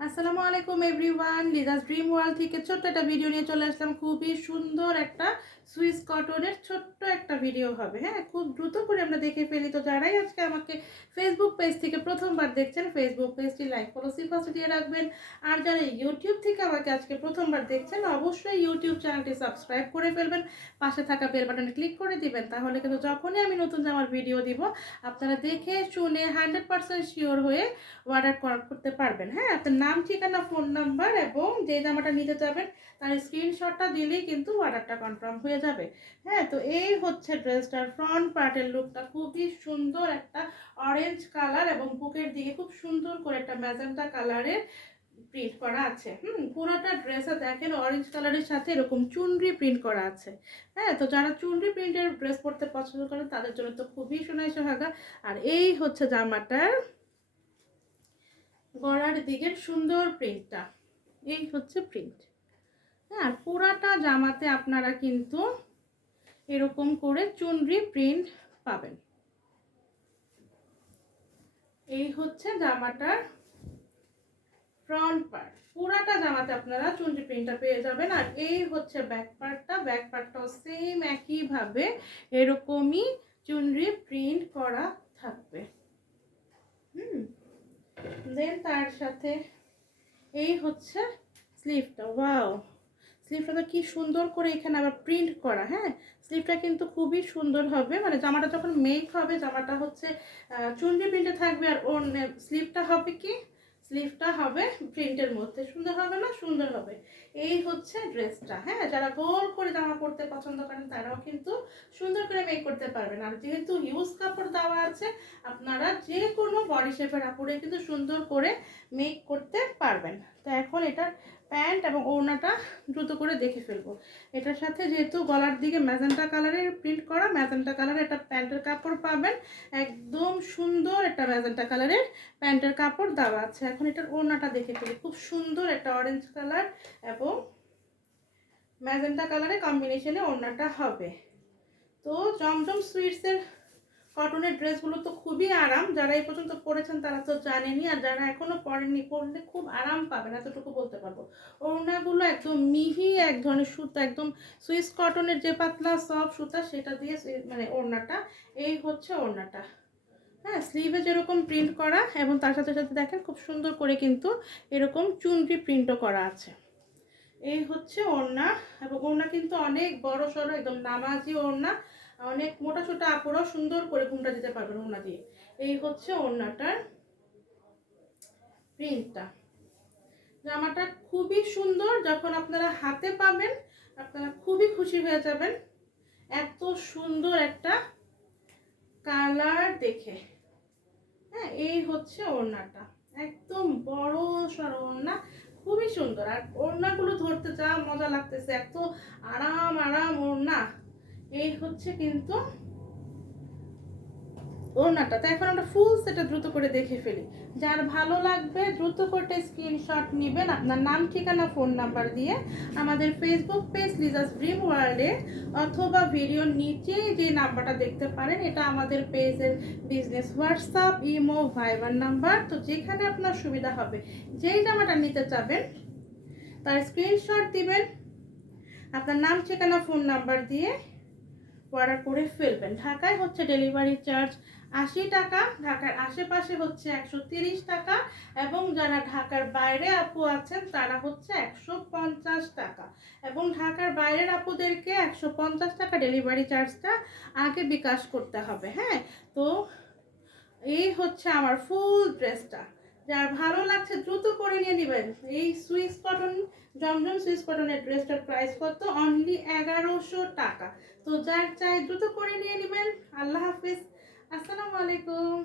আসসালামু আলাইকুম everyone Liza's dream world থেকে ছোট্ট একটা ভিডিও নিয়ে চলে আসলাম। খুবই সুন্দর একটা সুইস কটনের ছোট্ট একটা ভিডিও হবে হ্যাঁ? খুব দ্রুত করে আমরা দেখে ফেলি। তো যারাই আজকে আমাকে ফেসবুক পেজ থেকে প্রথমবার দেখছেন ফেসবুক পেজটি লাইক ফলো সিফাসে দিয়ে রাখবেন। আর যারা ইউটিউব থেকে আমাকে আজকে প্রথমবার দেখছেন, অবশ্যই ইউটিউব চ্যানেলটি সাবস্ক্রাইব করে ফেলবেন। পাশে থাকা বেল বাটনে ক্লিক করে দিবেন, তাহলে কিন্তু যখনই আমি নতুন জামার ভিডিও দিব, আপনারা দেখে শুনে হান্ড্রেড পার্সেন্ট শিওর হয়ে অর্ডার করতে পারবেন হ্যাঁ? আপনার নাম, ঠিকানা ফোন নাম্বার এবং যে জামাটা নিতে যাবেন, তার স্ক্রিনশটটা দিলেই কিন্তু অর্ডারটা কনফার্ম হয়ে যাবে। হ্যাঁ তো এই হচ্ছে ড্রেসটার ফ্রন্ট পার্টের লুকটা খুবই সুন্দর একটা অরেঞ্জ কালার এবং বুকের দিকে খুব সুন্দর করে একটা ম্যাজেন্টা কালারের প্রিন্ট করা আছে। হুম, পুরোটা ড্রেসে দেখেন অরেঞ্জ কালারের সাথে এরকম চুনরি প্রিন্ট করা আছে। হ্যাঁ তো যারা চুনরি প্রিন্টের ড্রেস পরতে পছন্দ করেন, তাদের জন্য তো খুবই সোনাই সোহাগা। আর এই হচ্ছে জামাটার গলার দিকের সুন্দর প্রিন্টটা এই হচ্ছে প্রিন্ট হ্যাঁ পুরাটা জামাতে আপনারা কিন্তু এরকম করে চুনরি প্রিন্ট পাবেন। এই হচ্ছে জামাটার ফ্রন্ট পার্ট পুরাটা জামাতে আপনারা চুনরি প্রিন্টটা পেয়ে যাবেন। আর এই হচ্ছে ব্যাক পার্টটা ব্যাক পার্টটাও সেম একইভাবে এরকমই চুনরি প্রিন্ট করা থাকবে। হুম। দেন তার সাথে এই হচ্ছে স্লিভটা ওয়াও স্লিভটা তো কি সুন্দর করে এখানে আবার প্রিন্ট করা হ্যাঁ? স্লিভটা কিন্তু খুবই সুন্দর হবে। মানে জামাটা যখন মেক হবে, জামাটা হচ্ছে চুন্ডি প্রিন্টে থাকবে আর ওর স্লিভটা হবে কি? স্লিভটা হবে প্রিন্টের মধ্যে। সুন্দর হবে না? সুন্দর হবে। এই হচ্ছে ড্রেসটা হ্যাঁ? যারা গোল করে জামা পরতে পছন্দ করেন, তারাও কিন্তু সুন্দর করে মেক করতে পারবেন। আর যেহেতু ইউজ কাপড় দেওয়া আছে, আপনারা যে কোনো বডি শেপের কাপড়ে কিন্তু সুন্দর করে মেক করতে পারবেন। তো এখন এটার প্যান্ট এবং ওড়নাটা দ্রুত করে দেখে ফেলব। এটার সাথে যেহেতু গলার দিকে ম্যাজেন্টা কালারের প্রিন্ট করা, ম্যাজেন্টা কালারের একটা প্যান্টের কাপড় পাবেন। একদম সুন্দর একটা ম্যাজেন্টা কালারের প্যান্টের কাপড় দেওয়া আছে। এখন এটার ওড়নাটা দেখে ফেলি। খুব সুন্দর একটা অরেঞ্জ কালার এবং ম্যাজেন্টা কালারের কম্বিনেশনে ওড়নাটা হবে। তো জমজম সুইটসের কটনের ড্রেসগুলো তো খুবই আরাম। যারা এই পর্যন্ত পরেছেন তারা তো জানেনি আর যারা এখনও পরেননি পরলে খুব আরাম পাবেন, এতটুকু বলতে পারব। ওড়নাগুলো একদম মিহি, এক ধরনের সুতা, একদম সুইস কটনের যে পাতলা সফট সুতা, সেটা দিয়ে মানে ওড়নাটা, এই হচ্ছে ওড়নাটা। হ্যাঁ স্লিভে যেরকম প্রিন্ট করা, এবং তার সাথে সাথে দেখেন খুব সুন্দর করে কিন্তু এরকম চুনরি প্রিন্টও করা আছে। এই হচ্ছে ওড়না, এবং ওড়না কিন্তু অনেক বড় সড়ো, একদম নামাজি ওড়না। অনেক মোটা ছোটা আপুরাও সুন্দর করে ঘুমটা দিতে পারবেন ওড়না দিয়ে। এই হচ্ছে ওড়নাটার প্রিন্টটা। জামাটা খুবই সুন্দর, যখন আপনারা হাতে পাবেন, আপনারা খুবই খুশি হয়ে যাবেন। এত সুন্দর একটা কালার দেখে। হ্যাঁ এই হচ্ছে ওড়নাটা। একদম বড় সড়ো ওড়না, খুবই সুন্দর। আর ওড়নাগুলো ধরতে যা মজা লাগতেছে, এত আরাম আরাম ওড়না। এই হচ্ছে কিন্তু ওড়নাটা। তো এখন আমরা ফুল সেটা দ্রুত করে দেখে ফেলি। যার ভালো লাগবে দ্রুত করে স্ক্রিনশট নেবেন আপনার নাম, ঠিকানা ফোন নাম্বার দিয়ে আমাদের ফেসবুক পেজ লিজাস ড্রিম ওয়ার্ল্ডে অথবা ভিডিওর নিচে যে নাম্বারটা দেখতে পারেন, এটা আমাদের পেজের business WhatsApp Imo Viber number তো যেখানে আপনার সুবিধা হবে, যেই জামাটা নিতে চাবেন, তার স্ক্রিনশট দিবেন, আপনার নাম, ঠিকানা ফোন নাম্বার দিয়ে অর্ডার করে ফেলবেন। ঢাকায় হচ্ছে ডেলিভারি চার্জ আশি টাকা, ঢাকার আশেপাশে হচ্ছে একশো তিরিশ টাকা এবং যারা ঢাকার বাইরে আপু আছেন তারা হচ্ছে একশো পঞ্চাশ টাকা। এবং ঢাকার বাইরের আপুদেরকে একশো পঞ্চাশ টাকা ডেলিভারি চার্জটা আগে বিকাশ করতে হবে হ্যাঁ? তো এই হচ্ছে আমার ফুল ড্রেসটা যার ভালো লাগছে দ্রুত করে নিয়ে নেবেন। এই সুইস কটন, জমজম সুইস কটনের ড্রেসটার প্রাইস কত? অনলি এগারোশো টাকা। তো যার চাই দ্রুত করে নিয়ে নেবেন। আল্লাহ হাফিজ। আসসালামু আলাইকুম।